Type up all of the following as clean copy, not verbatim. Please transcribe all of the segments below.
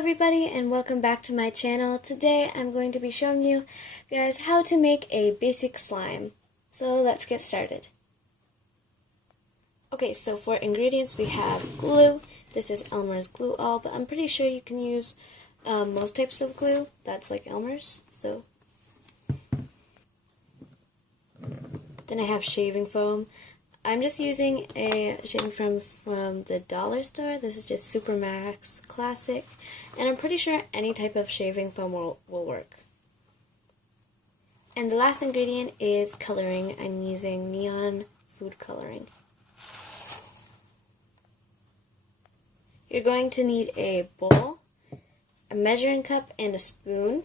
everybody, and welcome back to my channel. Today I'm going to be showing you guys how to make a basic slime. So let's get started. Okay, so for ingredients we have glue. This is Elmer's Glue All, but I'm pretty sure you can use most types of glue that's like Elmer's. So then I have shaving foam. I'm just using a shaving foam from the dollar store. This is just Super Max Classic, and I'm pretty sure any type of shaving foam will work. And the last ingredient is coloring. I'm using neon food coloring. You're going to need a bowl, a measuring cup, and a spoon,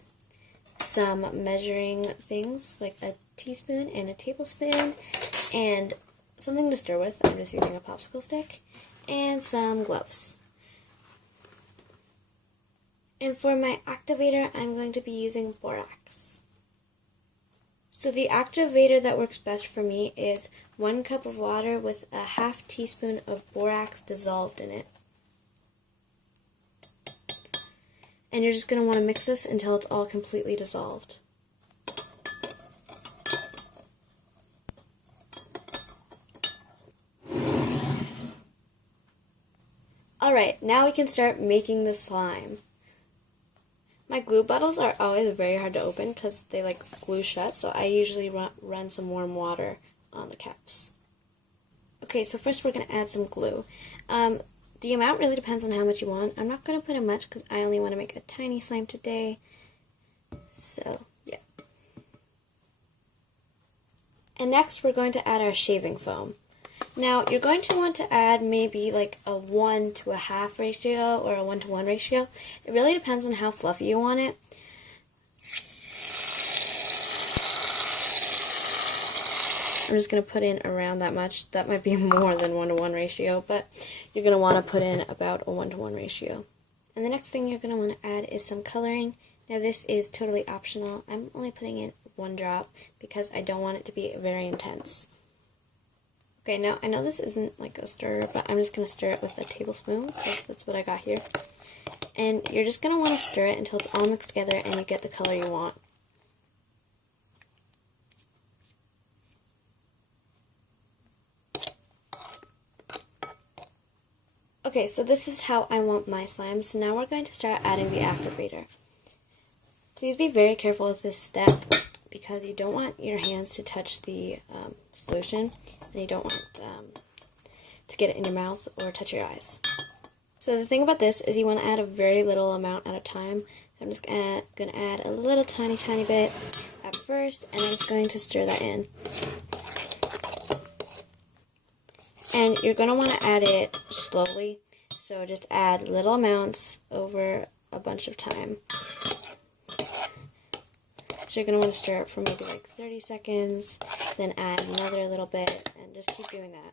some measuring things like a teaspoon and a tablespoon, and something to stir with. I'm just using a popsicle stick, and some gloves. And for my activator, I'm going to be using borax. So the activator that works best for me is 1 cup of water with a half teaspoon of borax dissolved in it. And you're just going to want to mix this until it's all completely dissolved. Alright, now we can start making the slime. My glue bottles are always very hard to open because they like glue shut, so I usually run some warm water on the caps. Okay, so first we're going to add some glue. The amount really depends on how much you want. I'm not going to put in much because I only want to make a tiny slime today. So, yeah. And next we're going to add our shaving foam. Now, you're going to want to add maybe like a 1 to a half ratio or a 1 to 1 ratio. It really depends on how fluffy you want it. I'm just going to put in around that much. That might be more than 1 to 1 ratio, but you're going to want to put in about a 1 to 1 ratio. And the next thing you're going to want to add is some coloring. Now, this is totally optional. I'm only putting in 1 drop because I don't want it to be very intense. Okay, now I know this isn't like a stirrer, but I'm just going to stir it with a tablespoon because that's what I got here. And you're just going to want to stir it until it's all mixed together and you get the color you want. Okay, so this is how I want my slime. So now we're going to start adding the activator. Please be very careful with this step because you don't want your hands to touch the solution, and you don't want to get it in your mouth or touch your eyes. So the thing about this is you want to add a very little amount at a time. So I'm just going to add a little tiny bit at first, and I'm just going to stir that in. And you're going to want to add it slowly, so just add little amounts over a bunch of time. So you're going to want to stir it for maybe like 30 seconds, then add another little bit, and just keep doing that.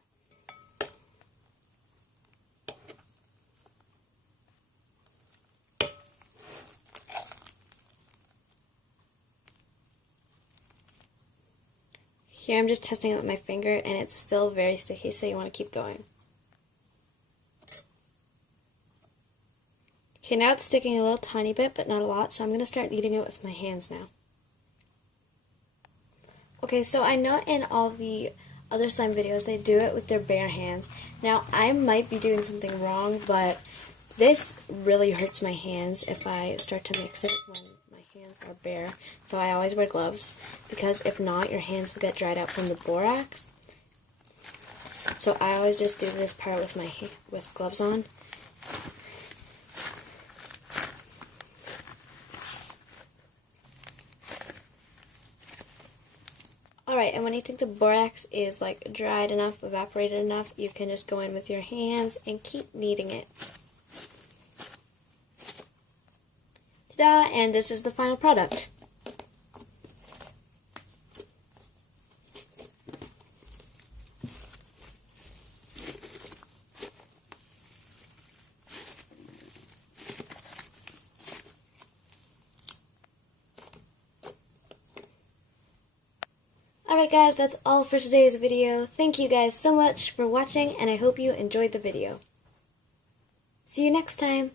Here I'm just testing it with my finger, and it's still very sticky, so you want to keep going. Okay, now it's sticking a little tiny bit, but not a lot, so I'm going to start kneading it with my hands now. Okay, so I know in all the other slime videos they do it with their bare hands. Now, I might be doing something wrong, but this really hurts my hands if I start to mix it when my hands are bare. So I always wear gloves, because if not, your hands will get dried out from the borax. So I always just do this part with gloves on. Alright, and when you think the borax is like dried enough, evaporated enough, you can just go in with your hands and keep kneading it. Ta-da! And this is the final product. Alright guys, that's all for today's video. Thank you guys so much for watching, and I hope you enjoyed the video. See you next time!